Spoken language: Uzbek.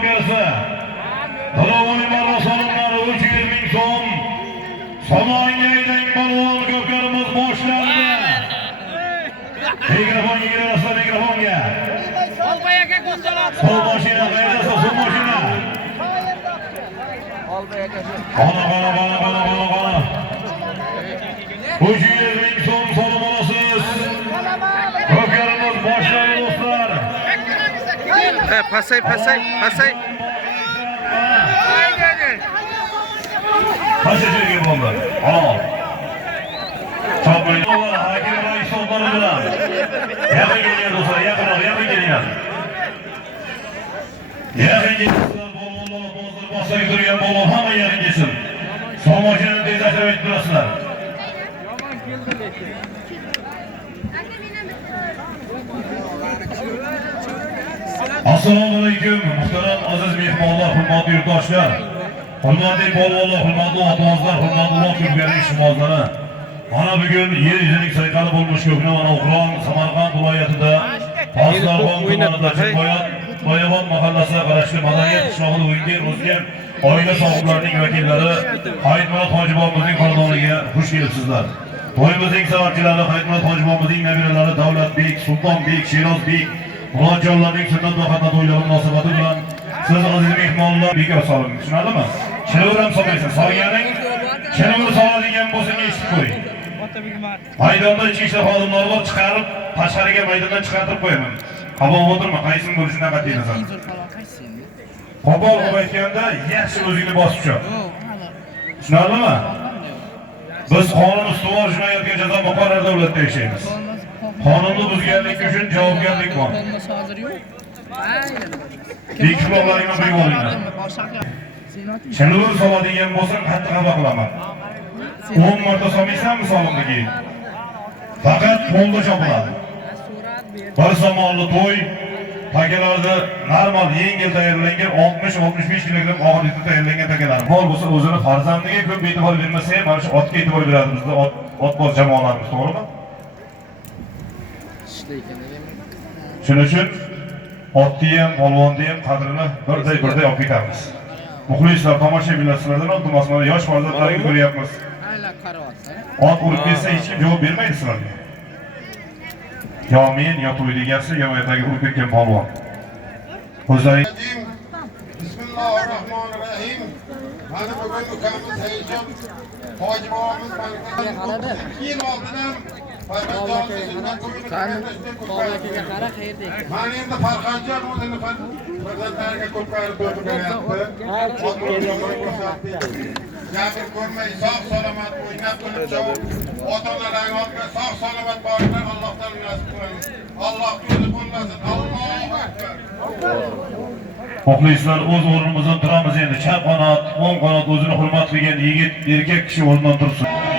javobgarisi. To'lovning marosimlari 300 ming so'm. Somonga aylang polvon ko'pkarimiz boshlandi. Mikrofon yigirasa mikrofonga. Olbay aka qo'zg'aladi. Sol mashina qayerda sol mashina? Olbay aka. Qana. 300 ming so'm so'rab olasiz. Ko'pkarimiz boshlandi do'stlar. Pasay. Pasajirga bo'ldi. Halol. Chopmaydi. Hakim rais so'zlari bilan. Yaqin keling do'stlar, yaqinroq kelinglar. Yaqin kelinglar, bo'lmonlar hozir bosaga turgan bo'lmon hamma yaqin kelsin. So'mashini tezlashtirib aytib turasizlar. Assalomu alaykum, muhtaram aziz mehmonlar, hurmatli yurtdoshlar. Hurmatli polvonlar, hurmatli otozlar, hurmatli ko'pkari ishmozlari. Mana bugun yer yuzining sayqali bo'lmoq ko'kna mana Uxron, Samarqand viloyatida Toshlarxon tumanida Boyavon mahallasida qarashli madaniyat qishlog'ida o'yinga o'sgan oila sohiblarining vakillari Hayitmurat Hojibobimizning xonadoniga xush kelibsizlar. To'yimizning sababchilari Hayitmurat Hojibobimizning nabiralari Davlatbek, Sultonbek, Sherozbek, Murodjonlarning sunnat va xatna to'ylari munosabati bilan siz aziz mehmonlar bekor soling. Tushunadimi? Chiravram solmaysiz. Solganing chiravr soladigan bo'lsa eshitib qo'ying. Maydonda ichki ishlar xodimlari bor, chiqarib tashqariga maydondan chiqarib qo'yaman. Qabul o'tirma, qaysini bo'lishidan qat'iy nazar. Qabul olib aytganda yaxshi o'zingni bosib chiq. Tushunadimi? Biz qonun ustuvor jinoyatga jazo muqarrar davlatda yashaymiz. Qonunni buzganlik uchun javobgarlik bor. Bekishloqlaringni bilib olinglar. Chiravr soladigan bo'lsam qattiq xafa qilaman. 10 marta solmaysanmi solimdagi? Faqat qo'lda chopiladi. Bir somonli to'y takalarda normal yengil tayyorlangan 60-65 kilogramm og'irlikda tayyorlangan takalar. Bor bo'lsa o'zini farzandiga ko'p e'tibor bermasa ham mana shu otga e'tibor beradi bizda otboz jamoalarimiz, to'g'rimi? Shuning uchun otni ham, polvonni ham qadrini birday olib ketamiz. Muxlislar, tomoshabinlar sizlardan iltimos, mana yosh farzandlaringizni ko'ryapmiz. Ot urib ketsa hech kim javob bermaydi sizlarga. Yo men, yo to'y degansiz, yo ertaga urib ketgan polvon. O'zlaring Bismillahirrohmanirrohim. Mana bugun ukamiz Hayijon Hojibobimiz malakasi yil oldinam Mana endi Farxonjon o'zini farzandlariga ko'pkarib beryapti. Jabr ko'rmay sog' salomat o'ynab turibdi. Ota-onalarning ortiga sog' salomat borishni Allohdan nasib qilamiz. Alloh o'zi qo'llasin. Allohu akbar. muxlislar o'z o'rnimizdan turamiz endi. Chap qanot, o'ng qanot o'zini hurmat qilgan yigit, erkak kishi o'rnidan tursin.